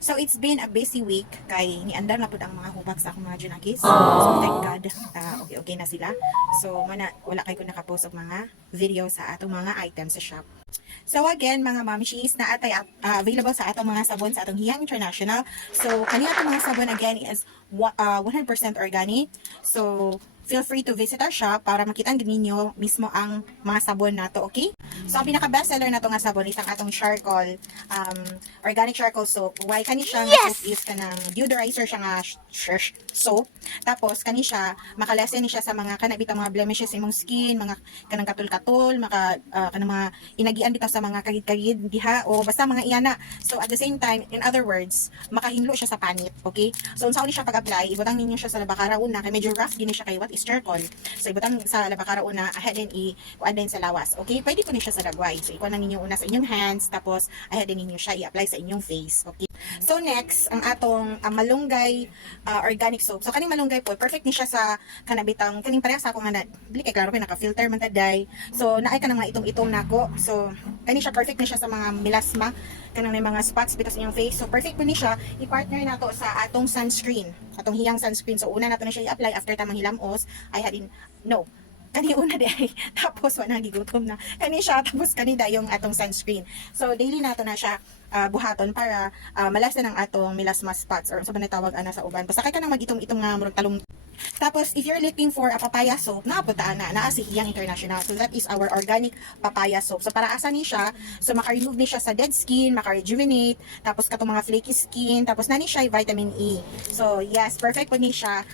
So it's been a busy week kay niandar na pud ang mga hubag sa akong mga junakis. So thank God okay na sila. So wala kay ko nakapost og mga video sa atong mga items sa shop. So again mga mamshis na atay available sa atong mga sabon sa atong Hiyang International. So kani atong mga sabon again is 100% organic. So feel free to visit our shop para makita ninyo mismo ang mga sabon nato, okay? So ang pinaka best seller nato nga sabon is ang atong charcoal organic charcoal soap. Why kani siya nga soap is kanang deodorizer siya nga soap. Tapos kani siya makalesen ni siya sa mga kanabitang mga blemishes sa imong skin, mga kanang katul-katul, kanang mga inagian bitaw sa mga kagid-kagid diha o basta mga iyana. So at the same time, in other words, makahinlo siya sa panit, okay? So unsa ni siya pag-apply, ibutang ninyo siya sa labakara una kay medyo rough din siya kay what is charcoal. So ibutang sa labakara una, ahead din i-kuan din sa lawas. Okay? Pwede po ni siya sa dagway. So ikuan na ninyo una sa inyong hands tapos ahead din ninyo siya i-apply sa inyong face, okay? So next, ang atong malunggay organic soap. So kaning malunggay po, perfect ni siya sa kanabitang kaning pareha sa ako nga dili kay klaro kay naka-filter man taday. So naay ka nang mga itong-itong nako. So kani siya perfect ni siya sa mga melasma kanang may mga spots bitaw sa inyong face. So perfect po ni siya i-partner nato sa atong sunscreen. Atong hiyang sunscreen. So una nato na siya i-apply after tamang hilamos. I had in no kani una day tapos wala gigutom na kani siya tapos kani yung atong sunscreen. So daily nato na siya buhaton para malasan ang atong melasma spots or sa so, tawag ana sa uban basta kay ka nang mag-itong nga murag talong. Tapos if you're looking for a papaya soap napuntaan na si Hiyang International. So that is our organic papaya soap. So para asa ni siya, so maka-remove ni siya sa dead skin, maka-rejuvenate, tapos katong mga flaky skin, tapos nani siya vitamin E. So yes, perfect po ni siya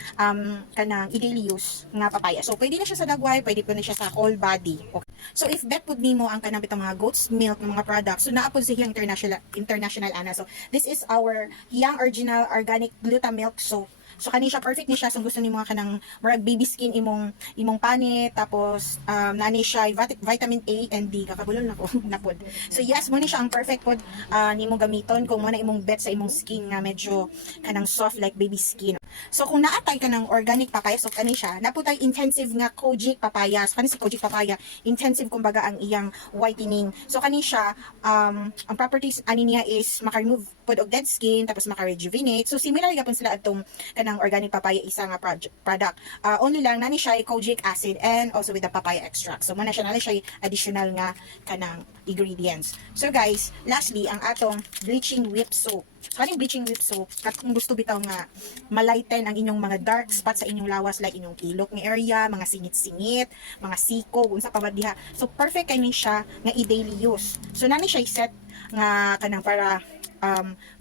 kanang i-daily use nga papaya. So pwede na siya sa dagway, pwede po na siya sa whole body. Okay. So if bet pud nimo ang kanang bitang mga goat's milk ng mga products, so naa pud si Hiyang International ana. So this is our Hiyang Original Organic Glutamilk Soap. So kani siya perfect ni siya kung gusto nimo kanang murag baby skin imong panit tapos nani siya vitamin A and D kakabulol nako napod. So yes mo ni siya ang perfect pod nimo gamiton kung mo na imong bet sa imong skin nga medyo kanang soft like baby skin. So kung naatay ka ng organic papaya so kani siya naputay intensive nga kojic papaya. So kani si kojic papaya intensive kumbaga ang iyang whitening. So kani siya ang properties ani niya is maka-remove pod og dead skin tapos maka-rejuvenate. So similar gyapon sila adtong kanang organic papaya isa nga product. Only lang nani siya kojic acid and also with the papaya extract. So mana siya nani siya additional nga kanang ingredients. So guys, lastly ang atong bleaching whip soap. Kaning bleaching whip soap, kung gusto bitaw nga malighten ang inyong mga dark spots sa inyong lawas like inyong kilok nga area, mga singit-singit, mga siko, unsa pa ba diha. So perfect kay ni siya nga i-daily use. So nani siya i-set nga kanang para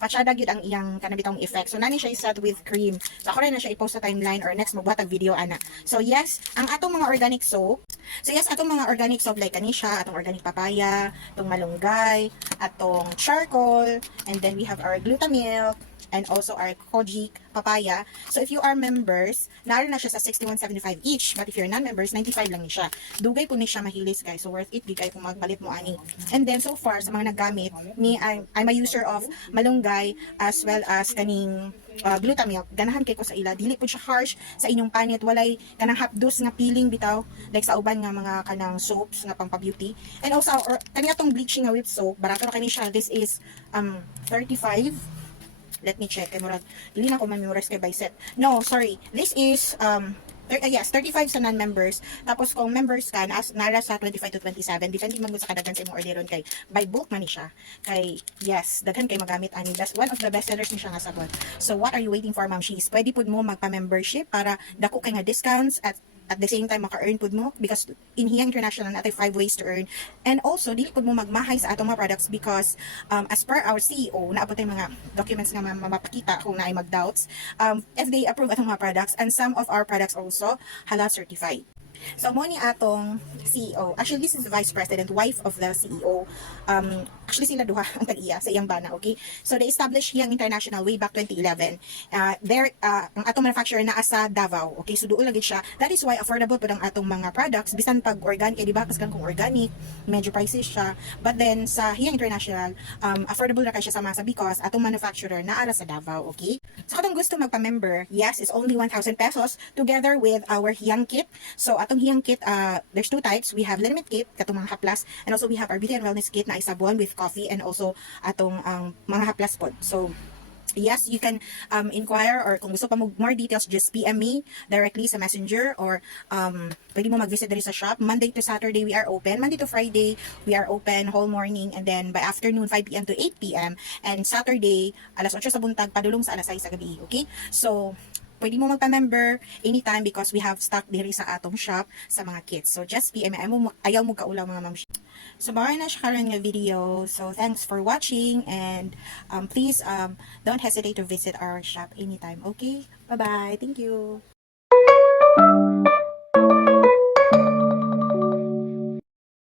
fatsyada gyud ang iyang kanabitang effect. So nani siya i-set with cream. So ako rin na siya i-post sa timeline or next magbuhat video ana. So yes, ang atong mga organic soap. So yes, atong mga organic soap like kani siya, atong organic papaya, atong malunggay, atong charcoal, and then we have our glutamilk and also our kojic papaya. So if you are members, naroon na siya sa 61.75 each, but if you're non-members, 95 lang ni siya. Dugay po ni siya mahilis guys, so worth it di kayo kung magpalit mo ani. And then so far sa mga naggamit, I'm a user of malunggay as well as kaning glutamilk. Ganahan kay ko sa ila, dili po siya harsh sa inyong panit, walay kanang hapdos nga peeling bitaw like sa uban nga mga kanang soaps nga pampa-beauty. And also kani atong bleaching nga whip soap, barato na kani siya. This is 35. Let me check. Dili na ko ma-memorize kay by set. No, sorry. This is yes, 35 sa non-members. Tapos kung members ka, nara sa 25 to 27. Depende man sa kadaghan sa imong orderon kay by bulk man ni siya. Kay yes, daghan kay magamit ani. That's one of the best sellers ni siya nga sabon. So what are you waiting for, Ma'am Shees? Pwede pud mo magpa-membership para dako kay nga discounts at the same time maka-earn pud mo because in Hiyang International natay 5 ways to earn. And also dili pud mo magmahay sa atong mga products because as per our CEO naabot tay mga documents nga mapakita kung naay mag-doubts. FDA approved atong mga products and some of our products also halal certified. So mo ni atong CEO. Actually this is the vice president, wife of the CEO. Actually sila duha ang tag-iya sa iyang bana, okay? So they established Hiyang International way back 2011. Ang atong manufacturer na asa Davao, okay? So doon lagi siya. That is why affordable po ang atong mga products bisan pag organic, di ba? Kaskan kung organic, medyo pricey siya. But then sa Hiyang International, affordable na kay siya sa masa because atong manufacturer na ara sa Davao, okay? So kung gusto magpa-member, yes, it's only 1,000 pesos together with our Hiyang kit. So atong Hiyang kit, there's two types. We have Liniment kit, katong mga haplas, and also we have our Beauty and Wellness kit na isabon with coffee and also atong mga haplas pod. So Yes, you can inquire, or kung gusto pa mo more details, just PM me directly sa Messenger, or pwede mo mag-visit diri sa shop. Monday to Saturday we are open. Monday to Friday we are open whole morning, and then by afternoon 5 p.m. to 8 p.m. and Saturday alas 8 sa buntag padulong sa alas 6 sa gabi. Okay? So pwede mo magpa-member anytime because we have stock diri sa atong shop sa mga kits. So just PM me. Ayaw mo kaulang mga ma'am. So, baka na siya karon nga video. So, thanks for watching, and please don't hesitate to visit our shop anytime. Okay? Bye-bye. Thank you.